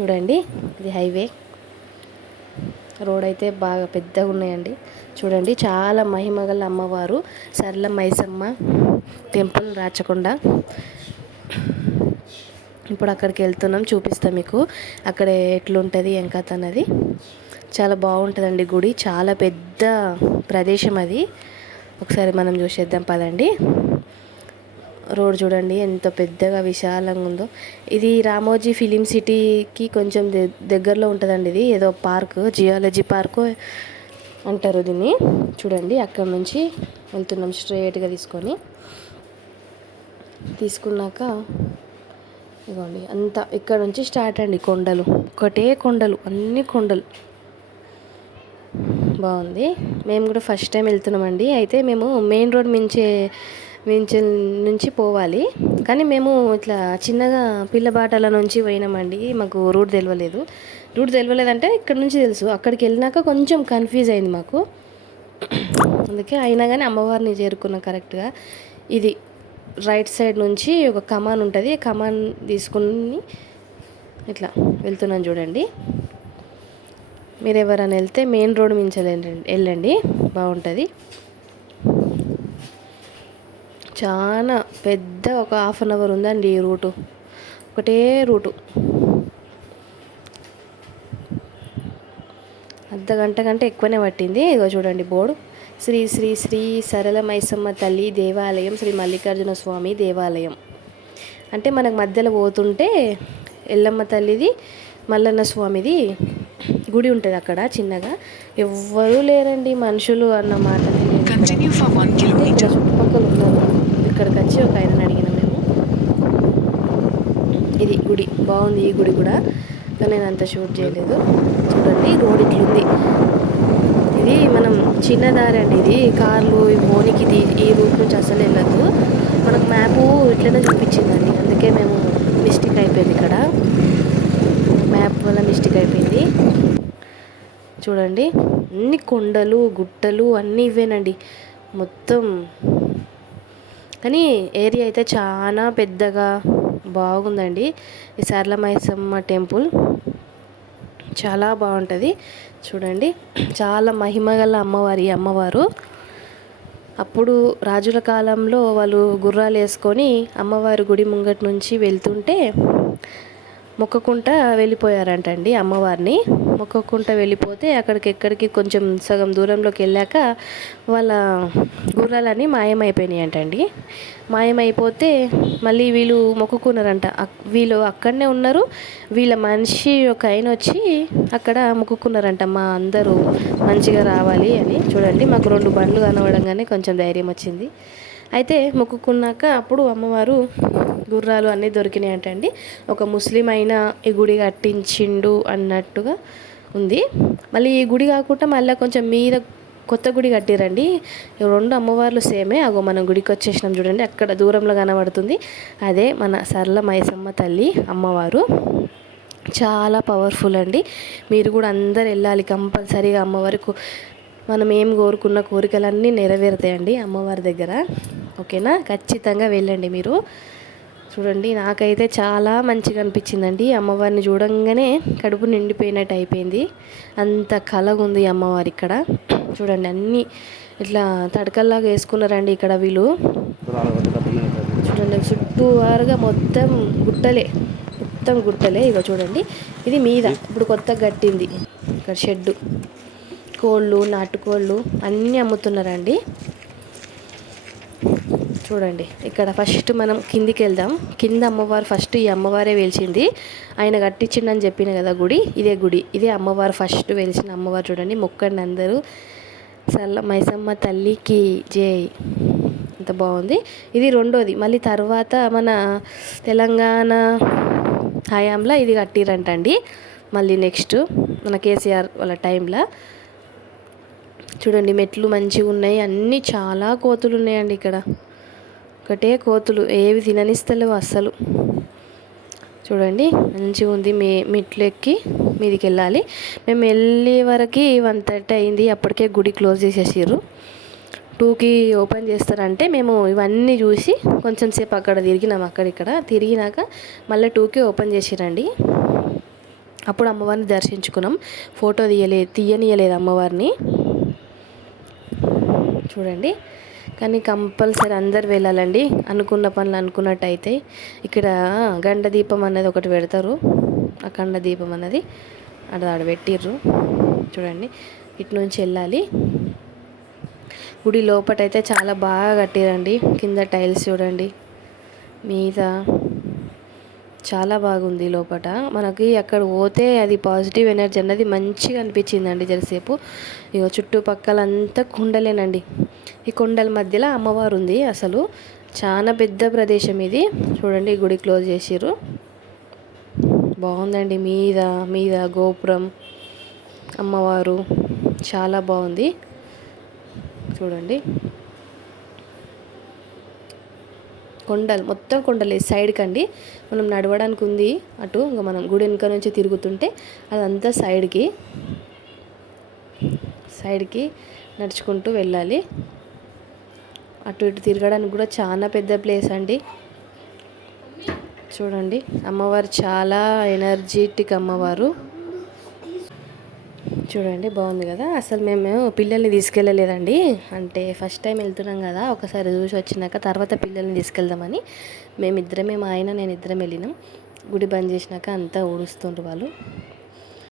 చూడండి, ఇది highway road అయితే బాగా పెద్దగా ఉన్నాయండి. చూడండి, చాలా మహిమగల అమ్మవారు సరళ మైసమ్మ టెంపుల్ రాచకొండ. ఇప్పుడు అక్కడికి వెళ్తున్నాం, చూపిస్తాం మీకు అక్కడ ఎట్లుంటుంది ఏం కథ అన్నది. చాలా బాగుంటుందండి గుడి, చాలా పెద్ద ప్రదేశం అది. ఒకసారి మనం చూసేద్దాం పదండి. రోడ్ చూడండి ఎంత పెద్దగా విశాలంగా ఉందో. ఇది రామోజీ ఫిలిం సిటీకి కొంచెం దగ్గరలో ఉంటుందండి. ఇది ఏదో పార్క్, జియాలజీ పార్క్ అంటారు దీన్ని. చూడండి, అక్కడ నుంచి వెళ్తున్నాం స్ట్రైట్గా తీసుకున్నాక ఇదిగోండి అంతా ఇక్కడ నుంచి స్టార్ట్ అండి. కొండలు, ఒకటే కొండలు, అన్ని కొండలు. బాగుంది. మేము కూడా ఫస్ట్ టైం వెళ్తున్నామండి. అయితే మేము మెయిన్ రోడ్ నుంచి పోవాలి, కానీ మేము ఇట్లా చిన్నగా పిల్లబాటల నుంచి పోయినామండి. మాకు రూట్ తెలియలేదంటే ఇక్కడ నుంచి తెలుసు, అక్కడికి వెళ్ళినాక కొంచెం కన్ఫ్యూజ్ అయింది మాకు. అందుకే అయినా కానీ అమ్మవారిని చేరుకున్నాం కరెక్ట్గా. ఇది రైట్ సైడ్ నుంచి ఒక కమాన్ ఉంటుంది, కమాన్ తీసుకుని ఇట్లా వెళ్తున్నాను చూడండి. మీరు ఎవరైనా వెళ్తే మెయిన్ రోడ్ మించి వెళ్ళండి, బాగుంటుంది. చాలా పెద్ద, ఒక 1/2 అవర్ ఉందండి ఈ రూటు, ఒకటే రూటు. అర్ధగంట కంటే ఎక్కువనే పట్టింది. ఇగో చూడండి బోర్డు, శ్రీ శ్రీ శ్రీ సరళ మైసమ్మ తల్లి దేవాలయం, శ్రీ మల్లికార్జున స్వామి దేవాలయం. అంటే మనకు మధ్యలో పోతుంటే ఎల్లమ్మ తల్లిది, మల్లన్న స్వామిది గుడి ఉంటుంది అక్కడ చిన్నగా. ఎవ్వరూ లేరండి మనుషులు అన్నమాట. చుట్టుపక్కల ఉన్నారు. ఇక్కడికి వచ్చి ఒక ఆయనని అడిగినాం మేము. ఇది గుడి బాగుంది, ఈ గుడి కూడా, కానీ నేను అంత షూట్ చేయలేదు. చూడండి రోడ్ ఇట్లుంది. ఇది మనం చిన్న దారి అండి, ఇది కార్లు పోనీకి ఈ రూట్ నుంచి అసలు వెళ్ళద్దు. మనకు మ్యాపు ఇట్లనే చూపించిందండి, అందుకే మేము మిస్టేక్ అయిపోయింది ఇక్కడ, మ్యాప్ వల్ల మిస్టేక్ అయిపోయింది. చూడండి, అన్ని కొండలు గుట్టలు అన్నీ ఇవేనండి మొత్తం. కానీ ఏరియా అయితే చాలా పెద్దగా బాగుందండి. ఈ సరళ మైసమ్మ టెంపుల్ చాలా బాగుంటుంది. చూడండి, చాలా మహిమగల అమ్మవారు. అప్పుడు రాజుల కాలంలో వాళ్ళు గుర్రాలు వేసుకొని అమ్మవారి గుడి ముంగటి నుంచి వెళ్తుంటే మొక్కకుంట వెళ్ళిపోయారంటండి. అమ్మవారిని మొక్కకుంట వెళ్ళిపోతే ఎక్కడికి కొంచెం సగం దూరంలోకి వెళ్ళాక వాళ్ళ గుర్రాలన్నీ మాయమైపోయినాయి అంటండి. మాయమైపోతే మళ్ళీ వీళ్ళు మొక్కుకున్నారంట. వీళ్ళు అక్కడనే ఉన్నారు. వీళ్ళ మనిషి ఒక ఆయన వచ్చి అక్కడ మొక్కుకున్నారంట, మా అందరూ మంచిగా రావాలి అని. చూడండి, మాకు 2 బండ్లు కనబడంగానే కొంచెం ధైర్యం వచ్చింది. అయితే మొక్కుకున్నాక అప్పుడు అమ్మవారు గుర్రాలు అన్నీ దొరికినాయి అంటండి. ఒక ముస్లిం అయినా ఈ గుడి కట్టించిండు అన్నట్టుగా ఉంది. మళ్ళీ ఈ గుడి కాకుండా మళ్ళీ కొంచెం మీద కొత్త గుడి కట్టిరండి. 2 అమ్మవార్లు సేమే. అగో మనం గుడికి వచ్చేసినాం చూడండి, అక్కడ దూరంలో కనబడుతుంది, అదే మన సరళ మైసమ్మ తల్లి అమ్మవారు. చాలా పవర్ఫుల్ అండి. మీరు కూడా అందరు వెళ్ళాలి కంపల్సరీగా. అమ్మవారికి మనం ఏం కోరుకున్న కోరికలన్నీ నెరవేరుతాయండి అమ్మవారి దగ్గర. ఓకేనా, ఖచ్చితంగా వెళ్ళండి మీరు. చూడండి, నాకైతే చాలా మంచిగా అనిపించిందండి. అమ్మవారిని చూడంగానే కడుపు నిండిపోయినట్టు అయిపోయింది, అంత కలగా ఉంది అమ్మవారి ఇక్కడ. చూడండి, అన్నీ ఇట్లా తడకల్లాగా వేసుకున్నారండి ఇక్కడ వీళ్ళు. చూడండి, చుట్టూవారుగా మొత్తం గుట్టలే. ఇగో చూడండి, ఇది మీద ఇప్పుడు కొత్తగా కట్టింది ఇక్కడ షెడ్డు. కోళ్ళు, నాటుకోళ్ళు అన్నీ అమ్ముతున్నారండి. చూడండి, ఇక్కడ ఫస్ట్ మనం కిందికి వెళ్దాం. కింద అమ్మవారు ఫస్ట్, ఈ అమ్మవారే వెలిసింది. ఆయన కట్టించిండని చెప్పిన కదా గుడి, ఇదే అమ్మవారు ఫస్ట్ వెలిసిన అమ్మవారు. చూడండి, మొక్కండి అందరూ. సరళ మైసమ్మ తల్లికి జై. ఎంత బాగుంది. ఇది 2వది. మళ్ళీ తర్వాత మన తెలంగాణ హయాంలో ఇది కట్టిరంటండి. మళ్ళీ నెక్స్ట్ మన కేసీఆర్ వాళ్ళ టైంలో. చూడండి, మెట్లు మంచిగా ఉన్నాయి, అన్నీ చాలా కోతులు ఉన్నాయండి ఇక్కడ. ఒకటే కోతులు, ఏవి తిననిస్తలేవు అస్సలు. చూడండి, మంచిగా ఉంది. మెట్లు ఎక్కి మీదికి వెళ్ళాలి. మేము వెళ్ళే వరకు 1:30 అయింది. అప్పటికే గుడి క్లోజ్ చేసేసారు. 2కి ఓపెన్ చేస్తారంటే మేము ఇవన్నీ చూసి కొంచెం సేపు అక్కడ తిరిగినాం. అక్కడిక్కడ తిరిగినాక మళ్ళీ 2కి ఓపెన్ చేసిరండి. అప్పుడు అమ్మవారిని దర్శించుకున్నాం. ఫోటో తీయనీయలేదు అమ్మవారిని. చూడండి. కానీ కంపల్సరీ అందరు వెళ్ళాలండి. అనుకున్న పనులు అనుకున్నట్టు అయితే. ఇక్కడ గండ దీపం అనేది ఒకటి పెడతారు. అఖండ దీపం అన్నది ఆడ పెట్టిర్రు. చూడండి, ఇటు నుంచి వెళ్ళాలి. గుడి లోపటైతే చాలా బాగా కట్టిరండి. కింద టైల్స్ చూడండి, మీద చాలా బాగుంది. లోపల మనకి అక్కడ పోతే అది పాజిటివ్ ఎనర్జీ అన్నది మంచిగా అనిపించిందండి. జరసేపు ఇక చుట్టుపక్కలంతా కొండలేనండి. ఈ కొండల మధ్యలో అమ్మవారు ఉంది. అసలు చాలా పెద్ద ప్రదేశం ఇది. చూడండి, గుడి క్లోజ్ చేసిర్రు. బాగుందండి. మీద మీద గోపురం, అమ్మవారు చాలా బాగుంది. చూడండి, కొండలు మొత్తం కొండలు సైడ్కి అండి. మనం నడవడానికి ఉంది అటు. ఇంకా మనం గుడి వెనుక నుంచి తిరుగుతుంటే అదంతా సైడ్కి నడుచుకుంటూ వెళ్ళాలి. అటు ఇటు తిరగడానికి కూడా చాలా పెద్ద ప్లేస్ అండి. చూడండి, అమ్మవారు చాలా ఎనర్జెటిక్ అమ్మవారు. చూడండి, బాగుంది కదా. అసలు మేము పిల్లల్ని తీసుకెళ్ళలేదండి. అంటే ఫస్ట్ టైం వెళ్తున్నాం కదా, ఒకసారి చూసి వచ్చినాక తర్వాత పిల్లల్ని తీసుకెళ్దామని మేమిద్దరమే, మా ఆయన నేను ఇద్దరం వెళ్ళినాం. గుడి బంద్ చేసినాక అంతా ఊడుస్తుండ్రు వాళ్ళు.